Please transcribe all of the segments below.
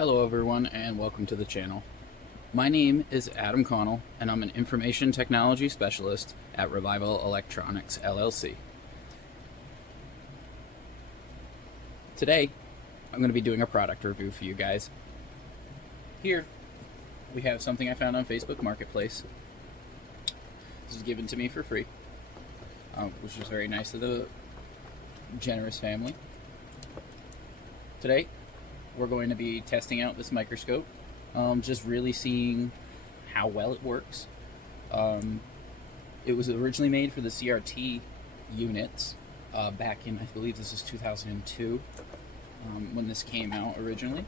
Hello everyone and welcome to the channel. My name is Adam Connell and I'm an information technology specialist at REVIVAL-Electronics-LLC. Today I'm going to be doing a product review for you guys. Here we have something I found on Facebook Marketplace. This was given to me for free, which was very nice of the generous family. Today we're going to be testing out this microscope, just really seeing how well it works. It was originally made for the CRT units back in, I believe this is 2002, when this came out originally.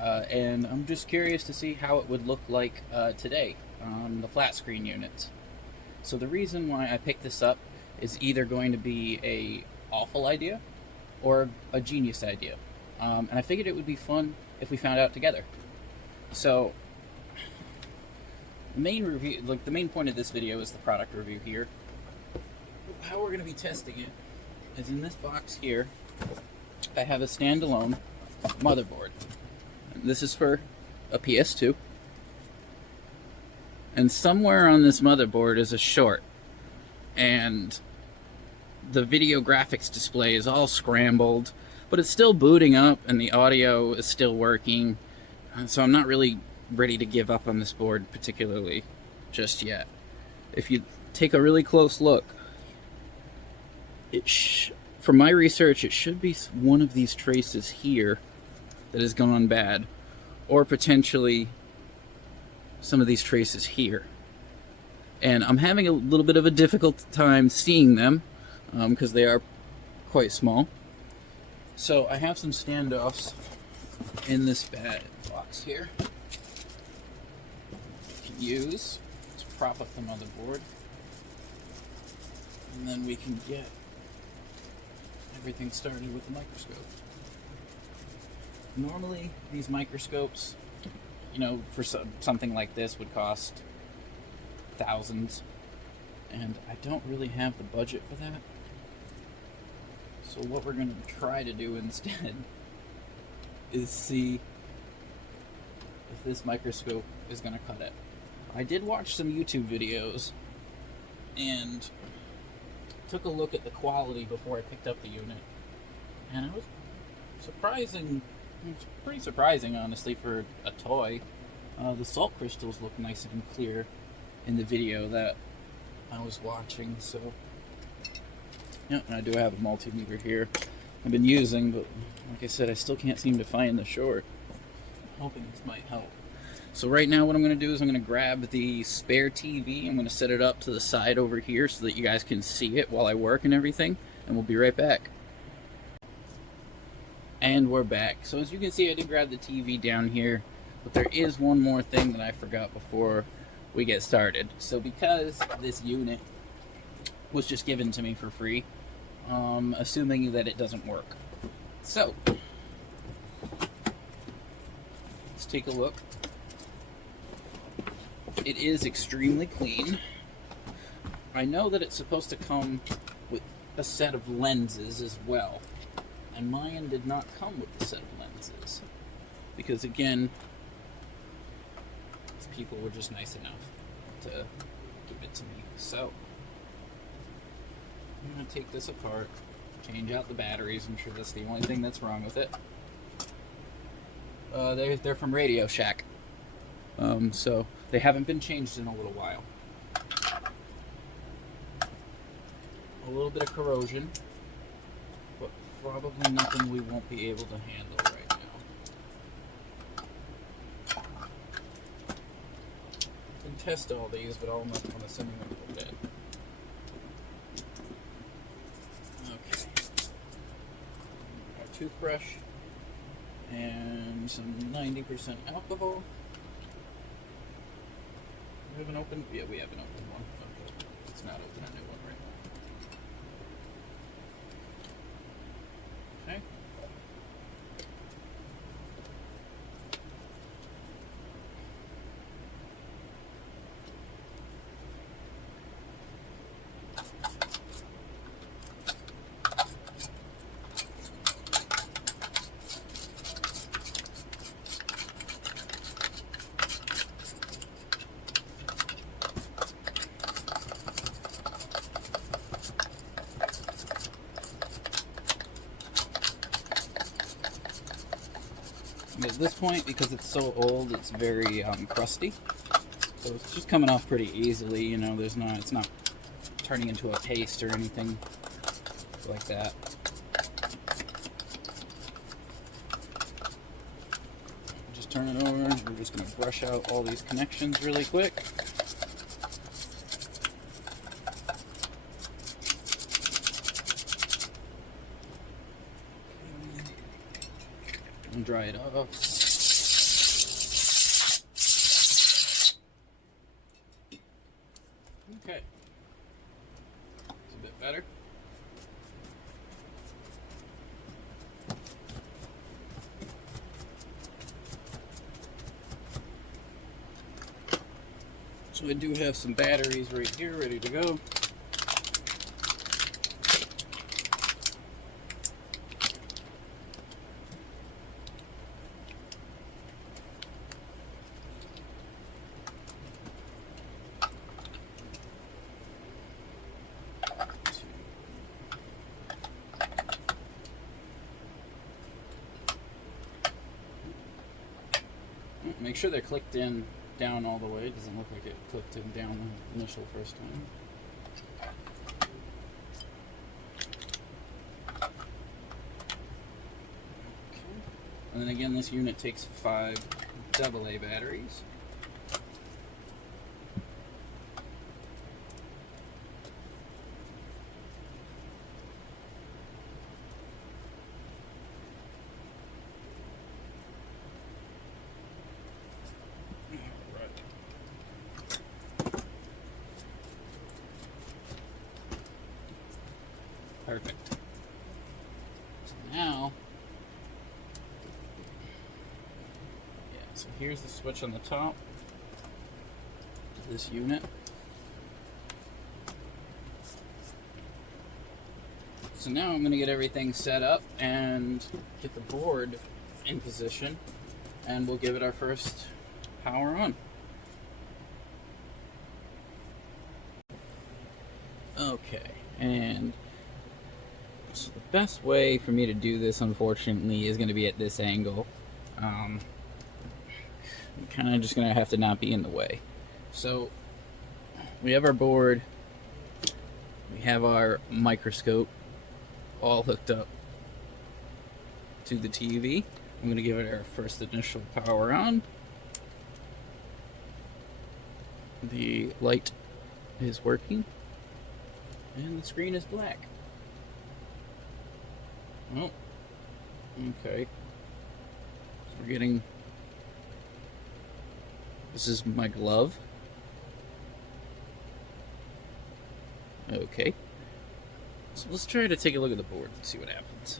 And I'm just curious to see how it would look like today on the flat screen units. So the reason why I picked this up is either going to be a awful idea or a genius idea. And I figured it would be fun if we found out together. So, the main point of this video is the product review here. How we're going to be testing it is in this box here. I have a standalone motherboard. This is for a PS2. And somewhere on this motherboard is a short. And the video graphics display is all scrambled, but it's still booting up and the audio is still working. So I'm not really ready to give up on this board particularly just yet. If you take a really close look, from my research, it should be one of these traces here that has gone bad, or potentially some of these traces here. And I'm having a little bit of a difficult time seeing them because they are quite small. So I have some standoffs in this bad box here you can use to prop up the motherboard, and then we can get everything started with the microscope. Normally these microscopes, for something like this would cost thousands, and I don't really have the budget for that. So what we're going to try to do instead is see if this microscope is going to cut it. I did watch some YouTube videos and took a look at the quality before I picked up the unit, and it was pretty surprising honestly for a toy. The salt crystals look nice and clear in the video that I was watching, so yeah, and I do have a multimeter here I've been using, but like I said, I still can't seem to find the short. I'm hoping this might help. So right now what I'm going to do is I'm going to grab the spare TV. I'm going to set it up to the side over here so that you guys can see it while I work and everything, and we'll be right back. And we're back. So as you can see, I did grab the TV down here, but there is one more thing that I forgot before we get started. So because this unit was just given to me for free, assuming that it doesn't work. So, let's take a look. It is extremely clean. I know that it's supposed to come with a set of lenses as well, and mine did not come with a set of lenses, because again, these people were just nice enough to give it to me. So, I'm going to take this apart, change out the batteries. I'm sure that's the only thing that's wrong with it. They're from Radio Shack, so they haven't been changed in a little while. A little bit of corrosion, but probably nothing we won't be able to handle right now. I can test all these, but I'll not want to send them to bed. Toothbrush and some 90% alcohol. We have an open? Yeah, we have an open one. Okay. Let's not open a new one right now. Okay. this point, because it's so old, it's very crusty. So it's just coming off pretty easily, you know, it's not turning into a paste or anything like that. Just turn it over. We're just going to brush out all these connections really quick. And dry it off. Okay. It's a bit better. So I do have some batteries right here ready to go. Make sure they're clicked in down all the way. It doesn't look like it clicked in down the initial first time. Okay. And then again, this unit takes 5 AA batteries. Perfect. So now, so here's the switch on the top to this unit. So now I'm going to get everything set up and get the board in position, and we'll give it our first power on. Okay, and so the best way for me to do this, unfortunately, is going to be at this angle. I'm kind of just going to have to not be in the way. So we have our board, we have our microscope all hooked up to the TV. I'm going to give it our first initial power on. The light is working, and the screen is black. Oh, okay. So we're getting... This is my glove. Okay. So let's try to take a look at the board and see what happens.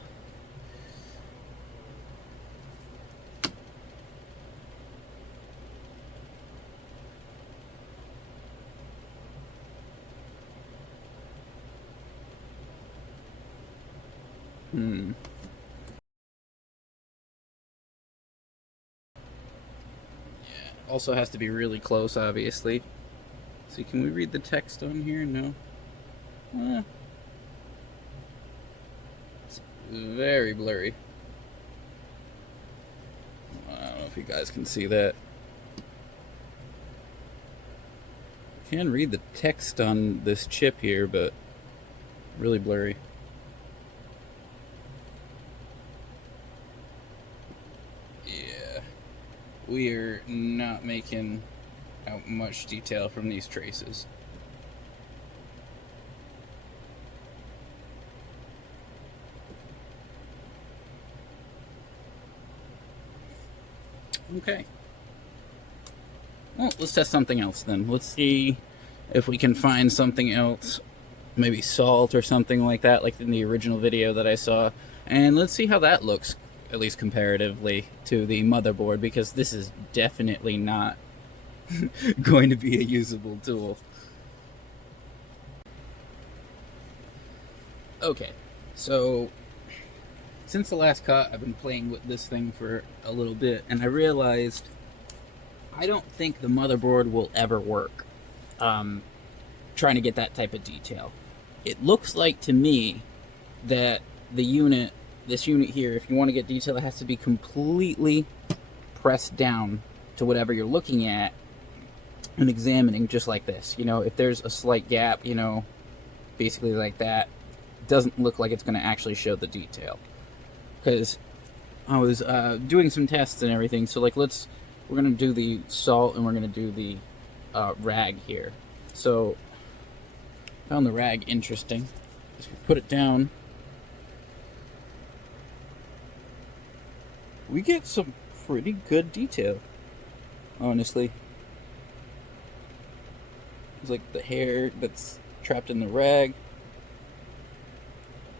Yeah, also has to be really close, obviously. See, can we read the text on here? No. It's very blurry. I don't know if you guys can see that. I can read the text on this chip here, but really blurry. We are not making out much detail from these traces. Okay. Well, let's test something else then. Let's see if we can find something else. Maybe salt or something like that, like in the original video that I saw. And let's see how that looks, at least comparatively, to the motherboard, because this is definitely not going to be a usable tool. Okay, so since the last cut, I've been playing with this thing for a little bit, and I realized I don't think the motherboard will ever work trying to get that type of detail. It looks like to me that the unit, this unit here, if you want to get detail, it has to be completely press down to whatever you're looking at and examining, just like this. You know, if there's a slight gap, you know, basically like that, it doesn't look like it's going to actually show the detail. Because I was doing some tests and everything, so like we're going to do the salt and we're going to do the rag here. So found the rag interesting. Just put it down. We get some pretty good detail, honestly. It's like the hair that's trapped in the rag.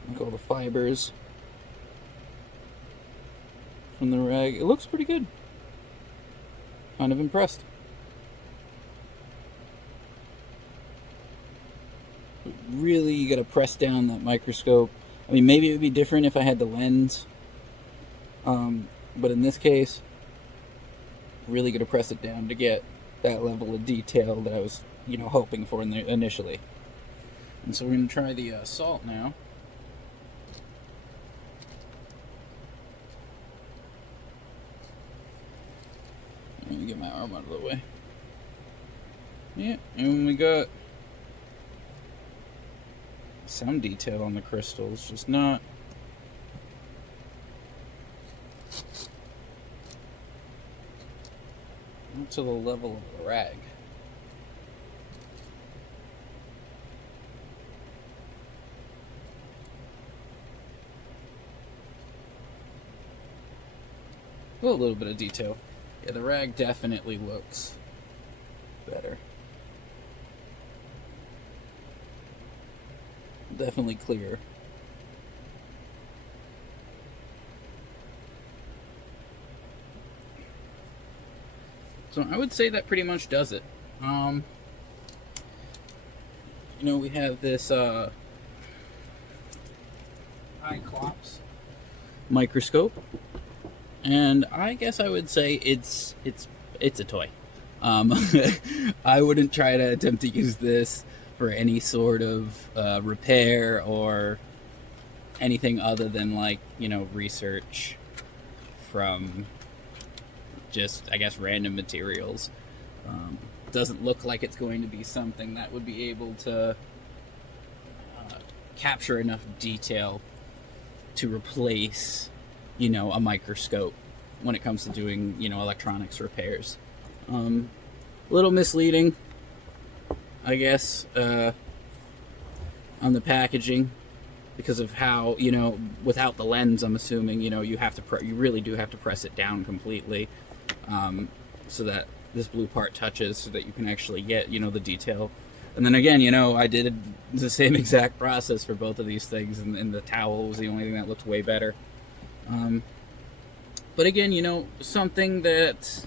Like all the fibers from the rag. It looks pretty good. Kind of impressed. But really, you gotta press down that microscope. I mean, maybe it would be different if I had the lens. But in this case, really gonna press it down to get that level of detail that I was, you know, hoping for initially. And so we're gonna try the salt now. Let me get my arm out of the way. Yeah, and we got some detail on the crystals, just not to the level of the rag. A little bit of detail. Yeah, the rag definitely looks better. Definitely clearer. So I would say that pretty much does it. You know, we have this EyeClops microscope, and I guess I would say it's a toy. I wouldn't try to attempt to use this for any sort of repair or anything other than, like, you know, research from just, I guess, random materials. Doesn't look like it's going to be something that would be able to capture enough detail to replace, you know, a microscope when it comes to doing, you know, electronics repairs. A little misleading, I guess, on the packaging, because of how, you know, without the lens, I'm assuming, you know, you really do have to press it down completely, so that this blue part touches, so that you can actually get, you know, the detail. And then again, you know, I did the same exact process for both of these things, and the towel was the only thing that looked way better. But again, you know, something that,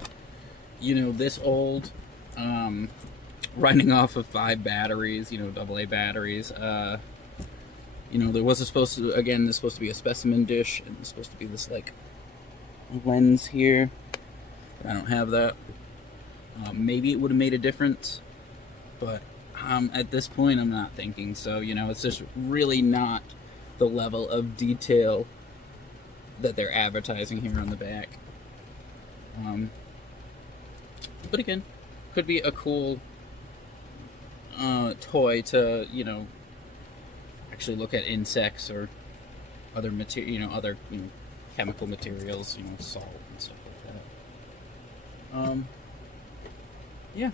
you know, this old, running off of 5 batteries, you know, AA batteries, you know, there was supposed to be a specimen dish, and it's supposed to be this, like, lens here. I don't have that. Maybe it would have made a difference, but at this point I'm not thinking so. You know, it's just really not the level of detail that they're advertising here on the back. But again, could be a cool toy to, you know, actually look at insects or other chemical materials, you know, salt and stuff like that. Yeah.